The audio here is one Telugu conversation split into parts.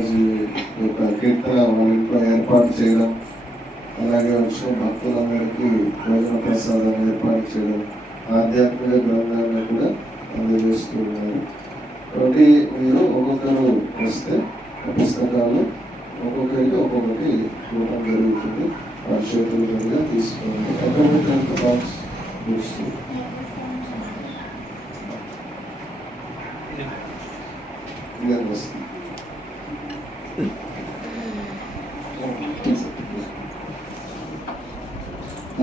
బాలాజీ యొక్క కీర్తన వాళ్ళ ఇంట్లో ఏర్పాటు చేయడం, అలాగే వచ్చిన భక్తులందరికీ భోజన ప్రసాదాన్ని ఏర్పాటు చేయడం, ఆధ్యాత్మిక గ్రంథాలను కూడా అందజేస్తూ ఉన్నారు. కాబట్టి మీరు ఒక్కొక్కరు వస్తే పుస్తకాలు ఒక్కొక్కరికి ఒక్కొక్కటి ఇవ్వడం జరుగుతుంది. చేతుల మీదుగా తీసుకోండి. అకౌంట్ బాక్స్ చూస్తూ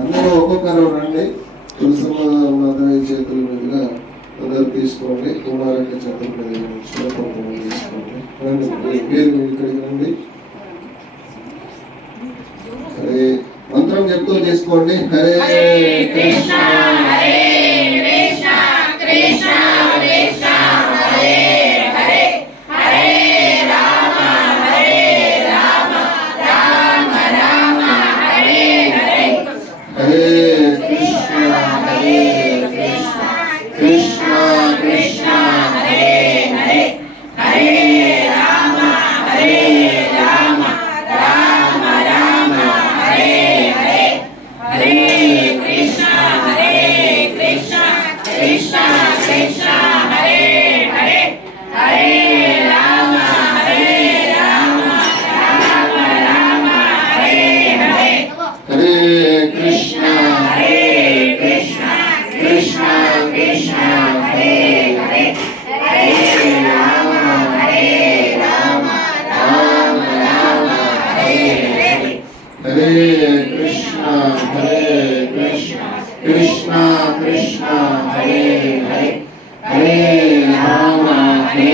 అందరూ ఒక్కొక్కరు రండి. తులసి చేతుల మీదుగా అందరూ తీసుకోండి. కుమారక చేతుల మీద కొంతమంది తీసుకోండి. రండి, మీరు ఇక్కడికి రండి. మంత్రం చెప్తూ తీసుకోండి. హరే కృష్ణ హరే కృష్ణ కృష్ణ కృష్ణ హరే హరే హరే రామ హరే రామ రామ రామ హరే హరే హరే కృష్ణ హరే కృష్ణ కృష్ణ కృష్ణ హరే హరే హరే రామ హరే రామ రామ రామ హరే హరే హరే కృష్ణ హరే కృష్ణ కృష్ణ కృష్ణ హరే హరే హరే రామ హరే రామ రామ రామ హరే హరే హరే కృష్ణ హరే కృష్ణ కృష్ణ కృష్ణ హరే హరే హరే రామ హరే రామ రామ రామ హరే హరే హరే కృష్ణ హరే కృష్ణ కృష్ణ కృష్ణ హరే హరే హరే రామ హరే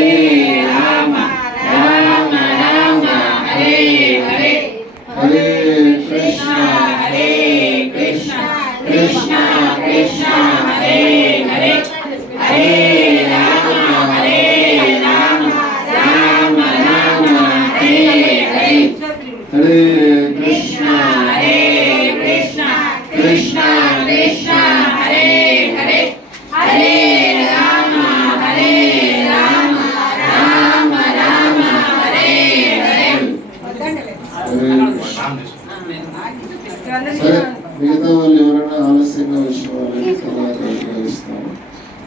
రామ రామ రామ హరే హరే హరే కృష్ణ హరే కృష్ణ కృష్ణ కృష్ణ హరే హరే హరే రామ హరే రామ రామ రామ హరే హరే హరే కృష్ణ హరే కృష్ణ కృష్ణ కృష్ణ హరే హరే హరే రామ హరే రామ రామ రామ హరే హరే సరే, మిగతా వాళ్ళు ఎవరైనా ఆలస్యంగా వచ్చిన వాళ్ళకి తర్వాత ఇస్తాము.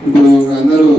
ఇప్పుడు అందరూ